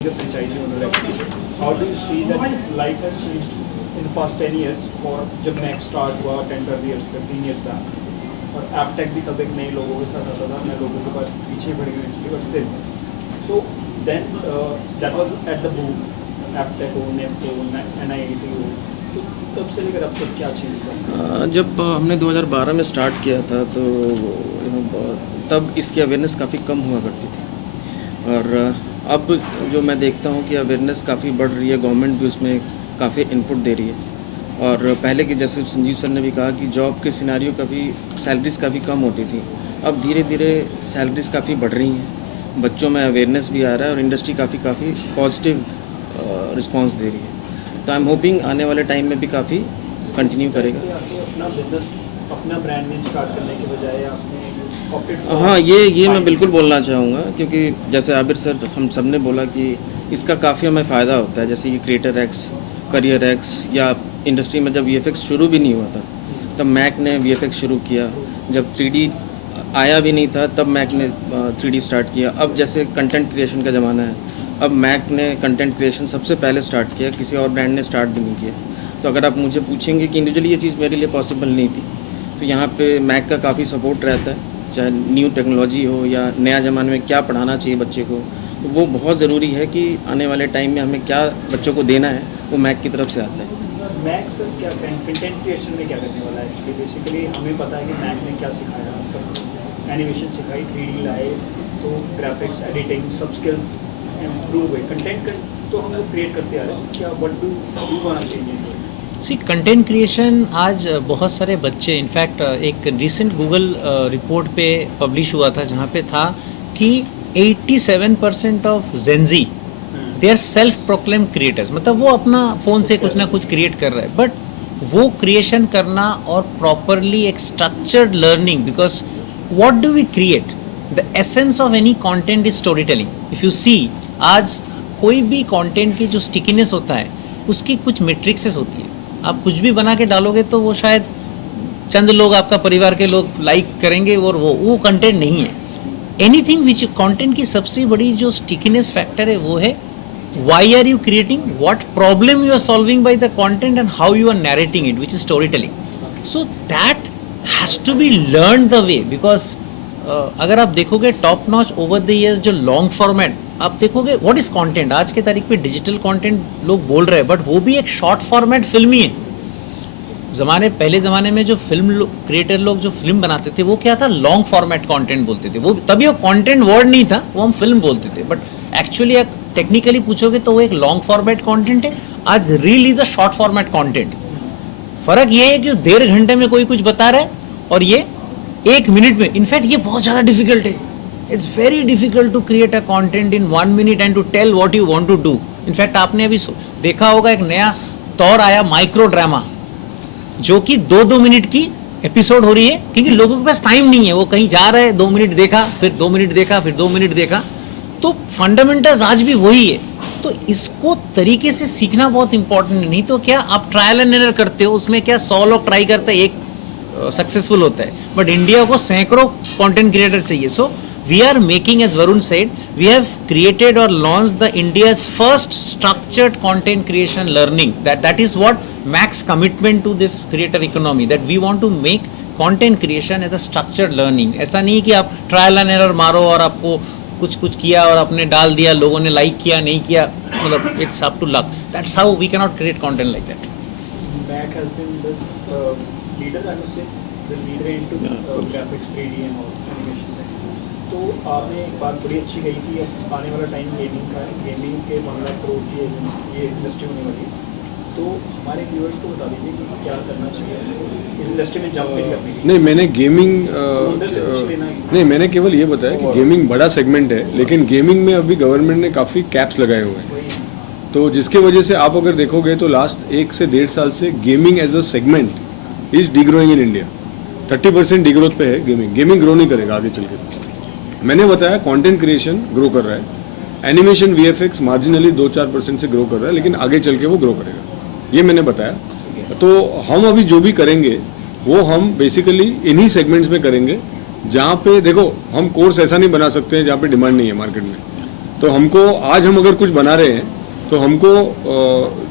the franchisee owner actually. How do you see that life has changed in the past 10 years for जब Mac start हुआ 10-12 years 15 years back और Aptech भी तब एक नए लोगों के साथ आता था, नए लोगों के पास पीछे पड़ गए इसलिए but still so then that was at the boom Aptech हो नेफ्ट हो NIIT हो तो तब से लेकर अब तक क्या चेंज हुआ? जब हमने 2012 में स्टार्ट किया था तो तब इसकी अवेयरनेस काफ़ी कम हुआ करती थी और अब जो मैं देखता हूँ कि अवेयरनेस काफ़ी बढ़ रही है, गवर्नमेंट भी उसमें काफ़ी इनपुट दे रही है और पहले के जैसे संजीव सर ने भी कहा कि जॉब के सिनारियो काफ़ी सैलरीज़ काफ़ी कम होती थी, अब धीरे धीरे सैलरीज़ काफ़ी बढ़ रही हैं, बच्चों में अवेयरनेस भी आ रहा है और इंडस्ट्री काफ़ी पॉजिटिव रिस्पांस दे रही है। तो आई एम होपिंग आने वाले टाइम में भी काफ़ी कंटिन्यू करेगा। अपना बिजनेस अपना ब्रांड नेम स्टार्ट करने के बजाय आपने हाँ, ये मैं बिल्कुल बोलना चाहूँगा क्योंकि जैसे आबिर सर हम सब ने बोला कि इसका काफ़ी हमें फ़ायदा होता है, जैसे कि क्रिएटर एक्स, करियर एक्स या इंडस्ट्री में जब VFX शुरू भी नहीं हुआ था तब मैक ने VFX शुरू किया, जब 3D आया भी नहीं था तब मैक ने 3D स्टार्ट किया। अब जैसे कंटेंट क्रिएशन का ज़माना है, अब मैक ने कंटेंट क्रिएशन सबसे पहले स्टार्ट किया, किसी और ब्रांड ने स्टार्ट भी नहीं किया। तो अगर आप मुझे पूछेंगे कि इंडिविजुअली ये चीज़ मेरे लिए पॉसिबल नहीं थी, तो यहाँ पे मैक का काफ़ी सपोर्ट रहता है, चाहे न्यू टेक्नोलॉजी हो या नया ज़माने में क्या पढ़ाना चाहिए बच्चे को, तो वो बहुत ज़रूरी है कि आने वाले टाइम में हमें क्या बच्चों को देना है वो मैक की तरफ से आता है। मैक सर क्या कंटेंट क्रिएशन में क्या करने वाला है? एक्चुअली बेसिकली हमें पता है कि मैक ने क्या सिखाया, मतलब एनिमेशन सिखाई, 3D लाए, तो ग्राफिक्स, एडिटिंग, सब स्किल्स इम्प्रूव हुए। कंटेंट तो हम लोग क्रिएट करते आ रहे हैं, क्या what do you want to change? See content creation आज बहुत सारे बच्चे, इनफैक्ट एक रिसेंट गूगल रिपोर्ट पे पब्लिश हुआ था जहाँ पे था कि 87% of Gen Z they are self proclaim creators, मतलब वो अपना फ़ोन से कुछ ना कुछ क्रिएट कर रहा है, बट वो क्रिएशन करना और प्रॉपरली एक structured learning, because what do we create, the essence of any content is storytelling. If you see आज कोई भी कंटेंट की जो स्टिकीनेस होता है उसकी कुछ मेट्रिक्सेस होती है, आप कुछ भी बना के डालोगे तो वो शायद चंद लोग, आपका परिवार के लोग लाइक करेंगे और वो कंटेंट नहीं है। एनीथिंग विच कंटेंट की सबसे बड़ी जो स्टिकीनेस फैक्टर है वो है why are you creating, what problem you are solving by the content and how you are narrating it, which is storytelling. So that has to be learn the way, because अगर आप देखोगे top notch over the years जो long format आप देखोगे, what is content, आज के तारीख पे डिजिटल कंटेंट लोग बोल रहे हैं, बट वो भी एक शॉर्ट फॉर्मेट फिल्म ही है। पहले ज़माने में जो फिल्म क्रिएटर लोग जो फिल्म बनाते थे वो क्या था, लॉन्ग फॉर्मेट कंटेंट बोलते थे, वो तभी वो कंटेंट वर्ड नहीं था, वो हम फिल्म बोलते थे, बट एक्चुअली टेक्निकली पूछोगे तो वो एक लॉन्ग फॉर्मेट कंटेंट है। आज reel is a short format content. फर्क ये है कि 1.5 घंटे में कोई कुछ बता रहा है और ये 1 मिनट में, इनफैक्ट ये बहुत ज़्यादा डिफिकल्ट है। It's very difficult to create a content in 1 minute and to tell what you want to do. In fact आपने अभी देखा होगा एक नया तौर आया माइक्रो ड्रामा, जो कि 2-2 मिनट की एपिसोड हो रही है, क्योंकि लोगों के पास टाइम नहीं है, वो कहीं जा रहे हैं, 2 मिनट देखा, फिर 2 मिनट देखा, फिर 2 मिनट देखा। तो फंडामेंटल्स आज भी वही है, तो इसको तरीके से सीखना बहुत इंपॉर्टेंट है। नहीं तो क्या आप ट्रायल एंड एरर करते हो, उसमें क्या 100 लोग ट्राई करते हैं, एक सक्सेसफुल होता है, बट इंडिया को सैकड़ों कंटेंट क्रिएटर चाहिए। सो we are making, as Varun said, we have created or launched the India's first structured content creation learning. That is what Mac's commitment to this creator economy, that we want to make content creation as a structured learning. ऐसा नहीं कि आप trial and error मारो और आपको कुछ किया और आपने डाल दिया, लोगों ने लाइक किया नहीं किया, मतलब it's up to luck. That's how we can not create content like that. Mac has been the leader, I must say, the leader into graphics, 3D and all animation. तो आपने एक बात बड़ी अच्छी कही थी, आने वाला टाइम गेमिंग का है, गेमिंग के 1 लाख करोड़ की ये इंडस्ट्री होने वाली है, तो हमारे व्यूअर्स को बता दीजिए कि क्या करना चाहिए इस इंडस्ट्री में जंप करने के लिए। नहीं, मैंने गेमिंग नहीं, मैंने केवल ये बताया कि गेमिंग बड़ा सेगमेंट है, लेकिन गेमिंग में अभी गवर्नमेंट ने काफ़ी कैप्स लगाए हुए हैं, तो जिसके वजह से आप अगर देखोगे तो लास्ट 1 से 1.5 साल से gaming as a segment is degrowing in India. 30% degrowth पे है गेमिंग। गेमिंग ग्रो नहीं करेगा आगे चल के। मैंने बताया कंटेंट क्रिएशन ग्रो कर रहा है, एनिमेशन VFX मार्जिनली 2-4% से ग्रो कर रहा है, लेकिन आगे चल के वो ग्रो करेगा, ये मैंने बताया। तो हम अभी जो भी करेंगे वो हम बेसिकली इन्हीं सेगमेंट्स में करेंगे जहाँ पे देखो, हम कोर्स ऐसा नहीं बना सकते हैं जहाँ पे डिमांड नहीं है मार्केट में। तो हमको आज हम अगर कुछ बना रहे हैं तो हमको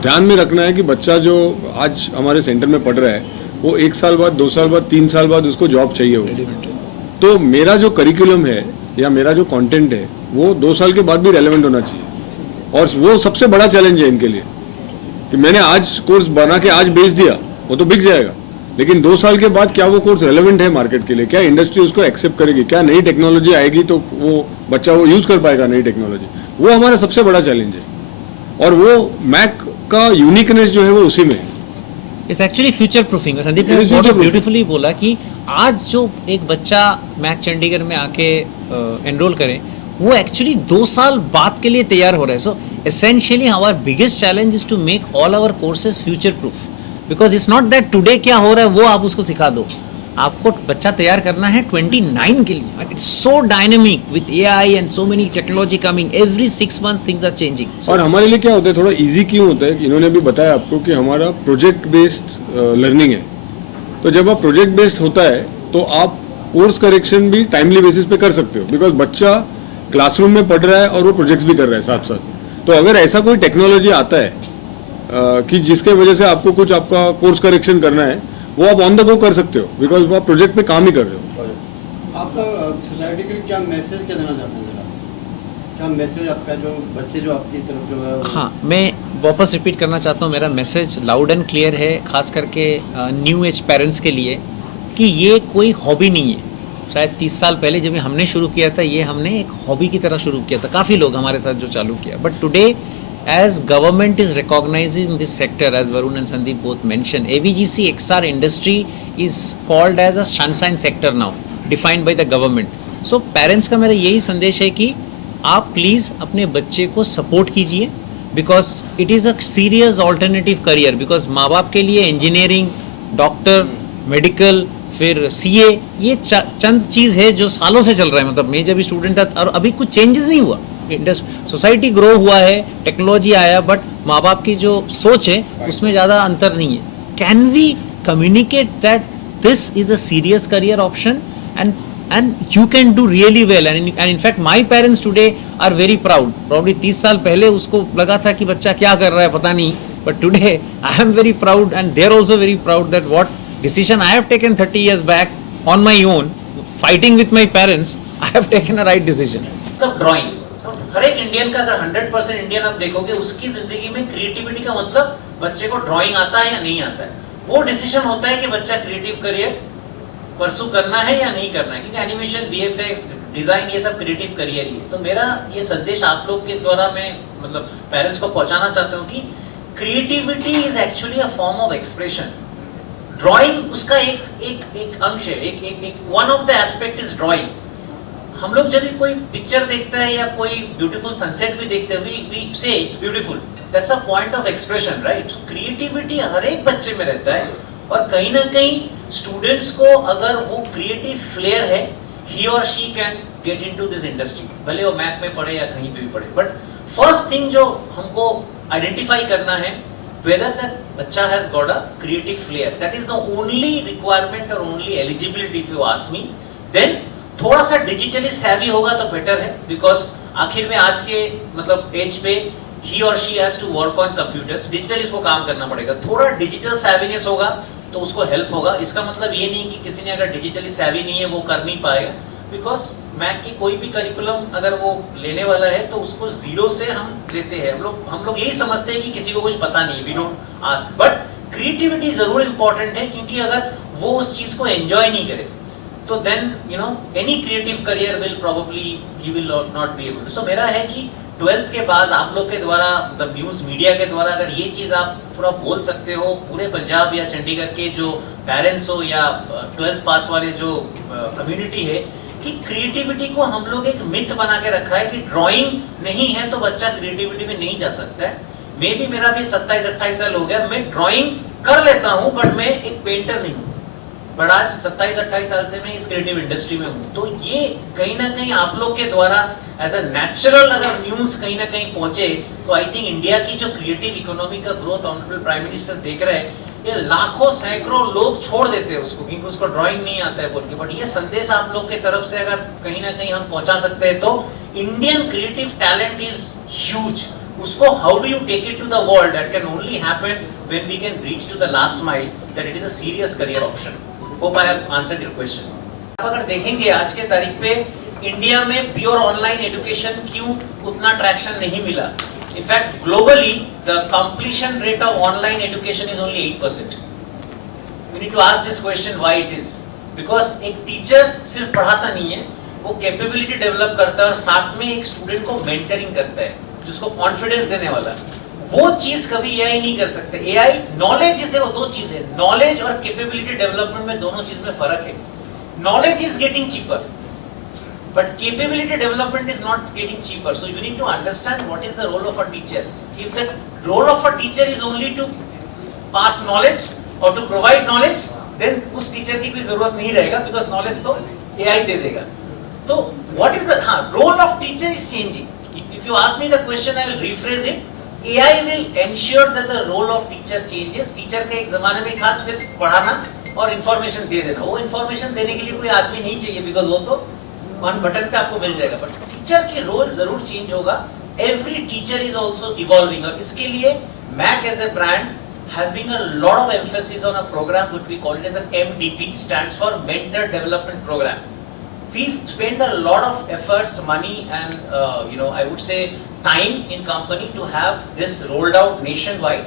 ध्यान में रखना है कि बच्चा जो आज हमारे सेंटर में पढ़ रहा है वो 1 साल बाद, 2 साल बाद, 3 साल बाद उसको जॉब चाहिए हो। तो मेरा जो करिकुलम है या मेरा जो कंटेंट है वो 2 साल के बाद भी रेलेवेंट होना चाहिए। और वो सबसे बड़ा चैलेंज है इनके लिए कि मैंने आज कोर्स बना के आज बेच दिया, वो तो बिक जाएगा, लेकिन 2 साल के बाद क्या वो कोर्स रेलेवेंट है मार्केट के लिए, क्या इंडस्ट्री उसको एक्सेप्ट करेगी, क्या नई टेक्नोलॉजी आएगी तो वो बच्चा वो यूज कर पाएगा नई टेक्नोलॉजी। वो हमारा सबसे बड़ा चैलेंज है और वो मैक का यूनिकनेस जो है वो उसी में है। It's actually future proofing. Sandeep ने बहुत ब्यूटीफुली बोला कि आज जो एक बच्चा मैक चंडीगढ़ में आके एनरोल करे वो एक्चुअली 2 साल बाद के लिए तैयार हो रहा है। So essentially our biggest challenge is to make all our courses future proof, because it's not that today क्या हो रहा है वो आप उसको सिखा दो, आपको बच्चा तैयार करना है 29 के लिए। It's so dynamic with AI and so many technology coming, every 6 months things are changing. और हमारे लिए क्या होता है, थोड़ा इजी क्यों होता है, इन्होंने भी बताया आपको कि हमारा प्रोजेक्ट बेस्ड लर्निंग है। तो जब आप प्रोजेक्ट बेस्ड होता है तो आप कोर्स करेक्शन भी टाइमली बेसिस पे कर सकते हो, बिकॉज बच्चा क्लासरूम में पढ़ रहा है और वो प्रोजेक्ट्स भी कर रहा है साथ साथ। तो अगर ऐसा कोई टेक्नोलॉजी आता है कि जिसके वजह से आपको कुछ आपका कोर्स करेक्शन करना है, वो आप ऑन द गो कर सकते हो, बिकॉज वो आप प्रोजेक्ट पे काम ही कर रहे हो। आपका सोसाइटी के लिए क्या मैसेज क्या देना चाहते हैं, क्या मैसेज आपका जो बच्चे जो आपकी तरफ जो है हाँ, मैं वापस रिपीट करना चाहता हूँ, मेरा मैसेज लाउड एंड क्लियर है, खास करके न्यू एज पेरेंट्स के लिए, कि ये कोई हॉबी नहीं है। शायद 30 साल पहले जब हमने शुरू किया था, ये हमने एक हॉबी की तरह शुरू किया था, काफ़ी लोग हमारे साथ जो चालू किया, but today as government is recognizing this sector, as Varun and Sandeep both mentioned, AVGC XR industry is called as a sunshine sector now, defined by the government. So parents का मेरा यही संदेश है कि आप प्लीज़ अपने बच्चे को सपोर्ट कीजिए, because it is a serious alternative career. Because माँ बाप के लिए इंजीनियरिंग, डॉक्टर, मेडिकल, फिर CA, ये चंद चीज़ है जो सालों से चल रहा है। मतलब मैं जब स्टूडेंट था और अभी कुछ चेंजेस नहीं हुआ, सोसाइटी ग्रो हुआ है, टेक्नोलॉजी आया, बट माँ बाप की जो सोच है उसमें ज़्यादा अंतर नहीं है। Can we communicate that this is a serious career option and you can do really well, and in fact my parents today are very proud. Probably 30 साल पहले उसको लगा था कि बच्चा क्या कर रहा है पता नहीं, but today I am very proud and they are also very proud that what decision I have taken 30 years back on my own, fighting with my parents, I have taken a right decision. मतलब drawing हर एक Indian का, अगर 100% Indian आप देखोगे, उसकी जिंदगी में creativity का मतलब बच्चे को ड्राइंग आता है या नहीं आता है, वो डिसीजन होता है कि बच्चा क्रिएटिव करियर परसू करना है या नहीं करना है, क्योंकि एनिमेशन, VFX, डिजाइन, ये सब क्रिएटिव करियर ही है। तो मेरा ये संदेश आप लोग के द्वारा मैं मतलब पेरेंट्स को पहुंचाना चाहता हूँ कि creativity is actually a form of expression. Drawing उसका एक अंश है, एक one of the aspect is drawing. हम लोग जब भी कोई पिक्चर देखते हैं या कोई ब्यूटीफुल सनसेट भी देखते हैं, we say it's beautiful, that's a point of expression, right. Creativity हर एक बच्चे में रहता है, और कहीं ना कहीं स्टूडेंट्स को अगर वो क्रिएटिव फ्लेयर है, ही और she can get into this industry, भले वो मैथ में पढ़े या कहीं पे भी पढ़े। बट फर्स्ट थिंग जो हमको आइडेंटिफाई करना है, whether that बच्चा has got a creative flair, that is the only requirement or only eligibility if you ask me. Then थोड़ा सा डिजिटली savvy होगा तो बेटर है, बिकॉज आखिर में आज के मतलब एज पे he or she has to work on computers, digitally उसको काम करना पड़ेगा। थोड़ा डिजिटल savviness होगा तो उसको हेल्प होगा। इसका मतलब ये नहीं कि किसी ने अगर डिजिटली savvy नहीं है वो कर नहीं पाएगा, बिकॉज मैथ की कोई भी करिकुलम अगर वो लेने वाला है तो उसको जीरो से हम लेते हैं। हम लोग यही समझते हैं कि किसी को कुछ पता नहीं, we don't ask. But creativity जरूर इंपॉर्टेंट है, क्योंकि अगर वो उस चीज को एंजॉय नहीं करे तो then you know any creative career will probably he will not be able. So मेरा है कि 12th के बाद आप लोग के द्वारा, मतलब न्यूज़ मीडिया के द्वारा अगर ये चीज़ आप थोड़ा बोल सकते हो पूरे पंजाब या चंडीगढ़ के जो पेरेंट्स हो या 12th पास वाले जो कम्युनिटी है, कि क्रिएटिविटी को हम लोग एक मिथ बना के रखा है कि ड्राइंग नहीं है तो बच्चा क्रिएटिविटी में नहीं जा सकता है। मे भी मेरा भी 27-28 साल हो गया, मैं ड्राइंग कर लेता हूँ बट मैं एक पेंटर नहीं हूँ, बट आज 27-28 साल से मैं इस क्रिएटिव इंडस्ट्री में हूँ। तो ये कहीं ना कहीं आप लोग के द्वारा एज अ नेचुरल अगर न्यूज कहीं ना कहीं पहुंचे तो आई थिंक इंडिया की जो क्रिएटिव इकोनॉमी का ग्रोथ ऑनरेबल प्राइम मिनिस्टर देख रहे हैं, ये लाखों सैकड़ों लोग छोड़ देते हैं उसको क्योंकि उसको ड्राइंग नहीं आता है बोल के। बट ये संदेश आप लोग के तरफ से अगर कहीं ना कहीं हम पहुंचा सकते हैं तो Indian creative talent is huge. उसको how do you take it to the world? That can only happen when we can reach to the last mile. That it is a serious career option. Hope I have answered your question. आप अगर देखेंगे आज के तारीख पे India में pure online education क्यों उतना ट्रैक्शन नहीं मिला? In fact, globally, the completion rate of online education is only 8%. We need to ask this question why it is. Because एक टीचर सिर्फ पढ़ाता नहीं है, वो कैपेबिलिटी डेवलप करता है और साथ में एक स्टूडेंट को मेंटरिंग करता है, जिसको कॉन्फिडेंस देने वाला। वो चीज कभी एआई नहीं कर सकते। एआई नॉलेज इज, वो दो चीज है, नॉलेज और कैपेबिलिटी डेवलपमेंट में दोनों चीज में फर्क है। Knowledge is getting cheaper, but capability development is not getting cheaper. So you need to understand what is the role of a teacher. If the role of a teacher is only to pass knowledge or to provide knowledge, then उस teacher की कोई जरूरत नहीं रहेगा, because knowledge तो AI दे देगा। तो what is the role of teacher is changing. If you ask me the question, I will rephrase it. AI will ensure that the role of teacher changes. Teacher का एक जमाने में हाथ से पढ़ाना और इंफॉर्मेशन दे देना, वो इंफॉर्मेशन देने के लिए कोई आदमी नहीं चाहिए, बिकॉज वो तो वन बटन पे आपको मिल जाएगा। बट टीचर की रोल जरूर चेंज होगा। Every teacher is also evolving, और इसके लिए Mac as a brand has been a lot of emphasis on a program which we call it as an MDP, stands for Mentor Development Program. We spend a lot of efforts, money, and I would say time in company to have this rolled out nationwide.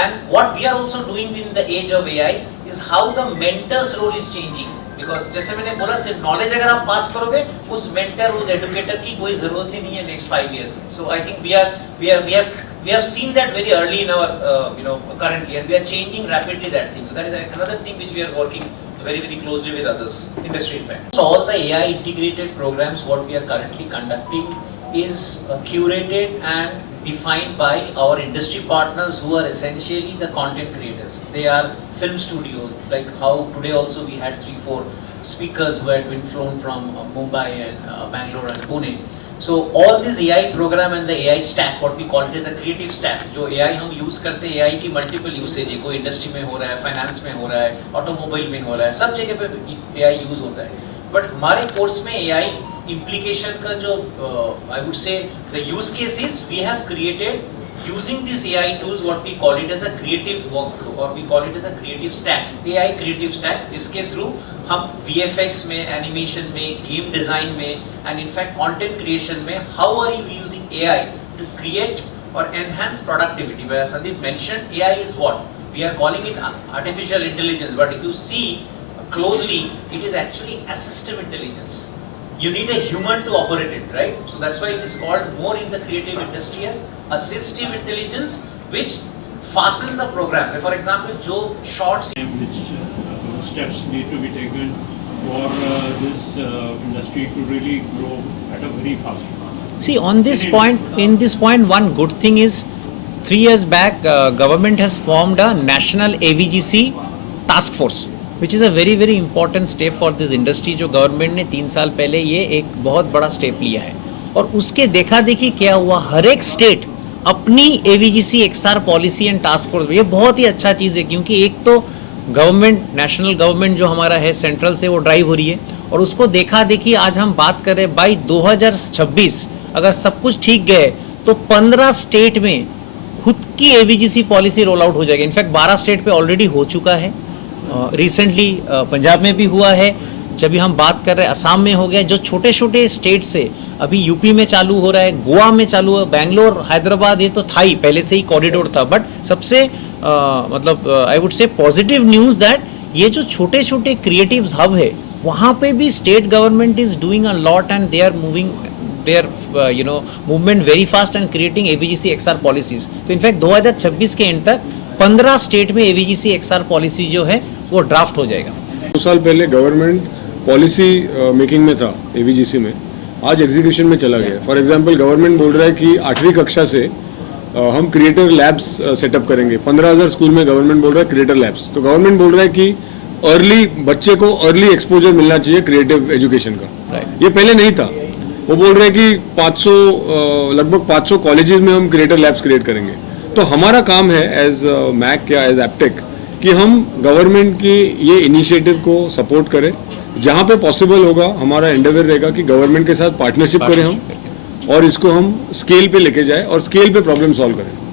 And what we are also doing in the age of AI is how the mentor's role is changing. Because जैसे मैंने बोला, सिर्फ knowledge अगर आप पास करोगे, उस mentor, उस educator की कोई जरूरत ही नहीं है नेक्स्ट 5 years में। So I think we have seen that very early in our currently, and we are changing rapidly that thing. So that is another thing which we are working very, very closely with others, industry in fact. So all the AI integrated programs what we are currently conducting is curated and defined by our industry partners who are essentially the content creators. They are film studios, like how today also we had 3-4 speakers who had been flown from Mumbai and Bangalore and Pune. So all this AI program and the AI stack, what we call it is a creative stack, जो AI हम use करते हैं, AI की multiple usage है, कोई industry में हो रहा है, फाइनेंस में हो रहा है, ऑटोमोबाइल में हो रहा है, सब जगह पे AI यूज होता है। बट हमारे कोर्स में AI implication का जो I would say the use cases we have created using these AI tools, what we call it as a creative workflow, or we call it as a creative stack, AI creative stack, जिसके through हम VFX में, animation में, game design में, and in fact content creation में, how are you using AI to create or enhance productivity? Where Sandeep mentioned, AI is what we are calling it artificial intelligence, but if you see closely, it is actually assistive intelligence. You need a human to operate it, right? So that's why it is called more in the creative industry as assistive intelligence, which fasten the program. For example, जो shorts, which steps need to be taken for this industry to really grow at a very fast rate. See, on this point, one good thing is 3 years back, government has formed a national AVGC task force, which is a very very important step for this industry. जो government ने 3 साल पहले ये एक बहुत बड़ा step लिया है, और उसके देखा देखी क्या हुआ, हर एक स्टेट अपनी AVGC XR policy and task force, ये बहुत ही अच्छा चीज़ है, क्योंकि एक तो गवर्नमेंट, नेशनल गवर्नमेंट जो हमारा है सेंट्रल से, वो ड्राइव हो रही है, और उसको देखा देखी आज हम बात कर रहे हैं बाई 2026 अगर सब कुछ ठीक गए तो 15 स्टेट में खुद की AVGC पॉलिसी रोल आउट हो जाएगी। इनफैक्ट 12 स्टेट पे ऑलरेडी हो चुका है, रिसेंटली पंजाब में भी हुआ है, जब हम बात कर रहे हैं असम में हो गया, जो छोटे छोटे स्टेट से अभी यूपी में चालू हो रहा है, गोवा में चालू है, बेंगलोर, हैदराबाद, ये तो था ही पहले से ही कॉरिडोर था। बट सबसे मतलब I would say positive news that ये जो छोटे छोटे क्रिएटिव हब है, वहाँ पे भी state government is doing a lot, and they are moving their movement very fast and creating AVGC XR policies. तो इनफैक्ट 2026 के एंड तक 15 स्टेट में AVGC XR पॉलिसी जो है वो ड्राफ्ट हो जाएगा। 2 साल पहले गवर्नमेंट पॉलिसी मेकिंग में था AVGC में, आज एग्जीक्यूशन में चला गया। फॉर एग्जांपल गवर्नमेंट बोल रहा है कि 8वीं कक्षा से हम क्रिएटर लैब्स सेटअप करेंगे। 15,000 स्कूल में गवर्नमेंट बोल रहा है क्रिएटर लैब्स। तो गवर्नमेंट बोल रहा है कि अर्ली बच्चे को अर्ली एक्सपोजर मिलना चाहिए क्रिएटिव एजुकेशन का। ये पहले नहीं था। वो बोल रहे हैं कि 500 लगभग 500 कॉलेजेस में हम क्रिएटर लैब्स क्रिएट करेंगे। तो हमारा काम है एज मैक या एज एप्टेक कि हम गवर्नमेंट की ये इनिशिएटिव को सपोर्ट करें। जहाँ पे पॉसिबल होगा हमारा एंडेवर रहेगा कि गवर्नमेंट के साथ पार्टनरशिप करें हम, और इसको हम स्केल पे लेके जाए और स्केल पे प्रॉब्लम सॉल्व करें।